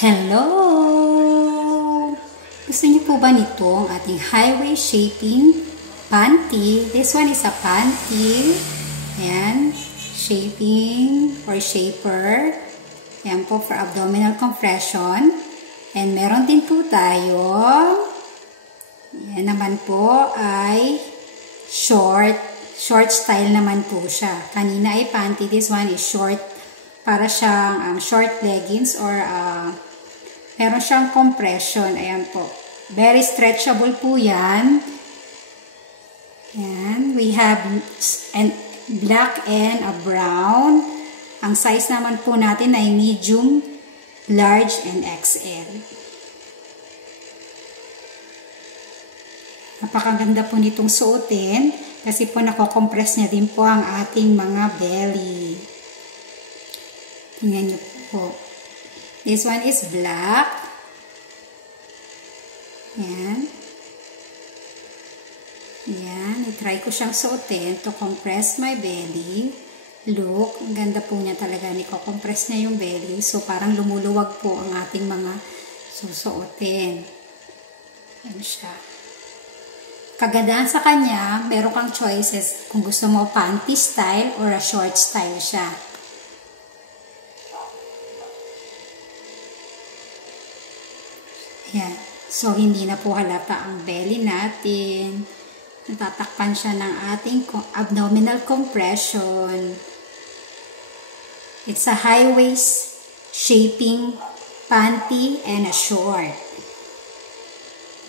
Hello! Gusto niyo po ba nito ang ating highway shaping panty? This one is a panty. Ayan. Shaping or shaper. Ayan po for abdominal compression. And meron din po tayo. Ayan naman po ay short. Short style naman po siya. Kanina ay panty. This one is short. Para siyang short leggings or meron siyang compression. Ayan po. Very stretchable po yan. Ayan. We have black and a brown. Ang size naman po natin ay medium, large, and XL. Napakaganda po nitong suotin kasi po nako-compress niya din po ang ating mga belly. Tingnan niyo po. This one is black. Ayan. Ayan. I-try ko siyang suotin to compress my belly. Look. Ang ganda po niya talaga. Niko-compress niya yung belly. So, parang lumuluwag po ang ating mga susuotin. Ayan siya. Kagandahan sa kanya, meron kang choices kung gusto mo panty style or a short style siya. Ayan. So, hindi na po halata ang belly natin. Natatakpan siya ng ating abdominal compression. It's a high waist shaping panty and a short.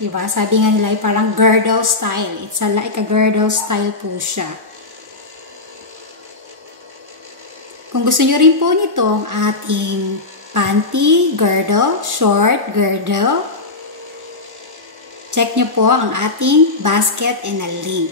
Diba? Sabi nga nila ay parang girdle style. It's like a girdle style po siya. Kung gusto nyo rin po nito ang ating panty, girdle, short, girdle, check nyo po ang ating basket and a link.